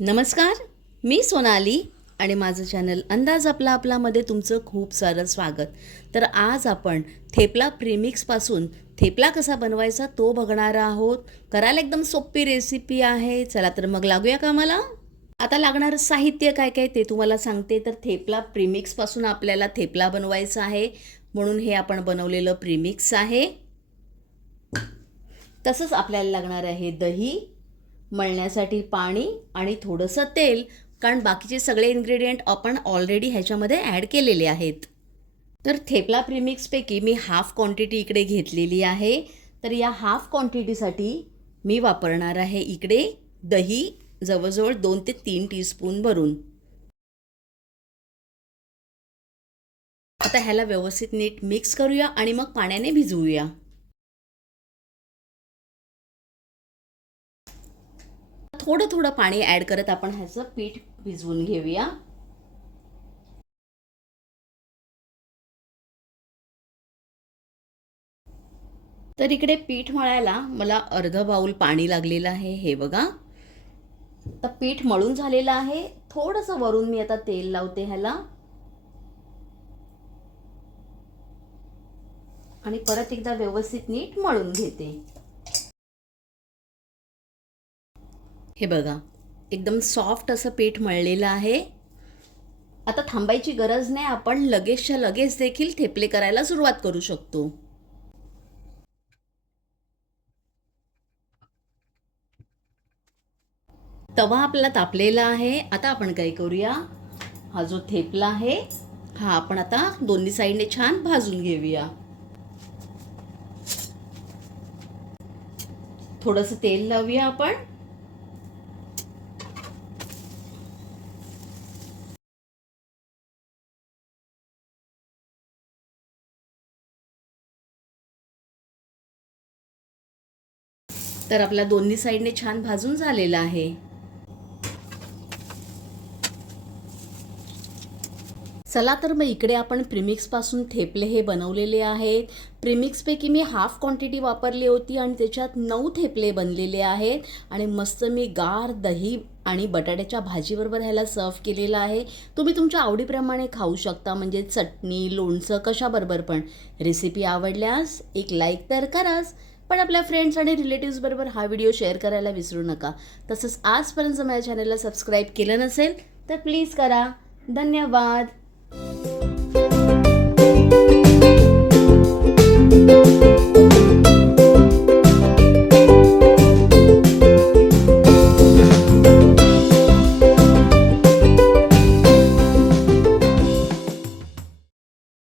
नमस्कार, मी सोनाली आणि माझं चॅनल अंदाज आपला आपलामध्ये तुमचं खूप सारं स्वागत. तर आज आपण थेपला प्रीमिक्सपासून थेपला कसा बनवायचा तो बघणार आहोत. करायला एकदम सोपी रेसिपी आहे. चला तर मग लागूया कामाला. आता लागणारं साहित्य काय काय ते तुम्हाला सांगते. तर थेपला प्रीमिक्सपासून आपल्याला थेपला बनवायचा आहे, म्हणून हे आपण बनवलेलं प्रीमिक्स आहे. तसंच आपल्याला लागणार आहे दही, मळण्यासाठी पाणी आणि थोडंसं तेल, कारण बाकीचे सगळे इन्ग्रेडियंट आपण ऑलरेडी ह्याच्यामध्ये ॲड केलेले आहेत. तर थेपला प्रीमिक्सपैकी मी हाफ क्वांटिटी इकडे घेतलेली आहे. तर या हाफ क्वांटिटीसाठी मी वापरणार आहे इकडे दही जवळजवळ 2 ते 3 टीस्पून भरून. आता ह्याला व्यवस्थित नीट मिक्स करूया आणि मग पाण्याने भिजवूया. थोडं थोडं पाणी ॲड करत आपण ह्याचं पीठ भिजवून घेऊया. तर इकडे पीठ मळायला मला अर्धा बाउल पाणी लागलेलं आहे. हे बघा, आता पीठ मळून झालेलं आहे. थोडंसं वरून मी आता तेल लावते ह्याला आणि परत एकदा व्यवस्थित नीट मळून घेते. हे बघा, एकदम सॉफ्ट असं पीठ मळलेलं आहे. आता थांबायची गरज नाही, आपण लगेचच्या लगेच देखील थेपले करायला सुरुवात करू शकतो. तवा आपला तापलेला आहे. आता आपण काय करूया, हा जो थेपला आहे हा आपण आता दोन्ही साईडने छान भाजून घेऊया. थोडंसं तेल लावूया आपण. तर आपला दोन्ही साईडने छान भाजून झालेला आहे. चला तर मग इकडे आपण प्रीमिक्सपासून थेपले हे बनवलेले आहेत. प्रीमिक्सपैकी मी हाफ क्वांटिटी वापरली होती आणि त्याच्यात 9 थेपले बनलेले आहेत आणि मस्त मी गार दही आणि बटाट्याच्या भाजीबरोबर ह्याला सर्व केलेलं आहे. तुम्ही तुमच्या आवडीप्रमाणे खाऊ शकता, म्हणजे चटणी, लोणचं कशाबरोबर पण. रेसिपी आवडल्यास एक लाईक तर कराच, पण आपल्या फ्रेंड्स आणि रिलेटिव्सबरोबर हा व्हिडिओ शेअर करायला विसरू नका. तसंच आजपर्यंत माझ्या चॅनलला सबस्क्राईब केलं नसेल तर प्लीज करा. धन्यवाद.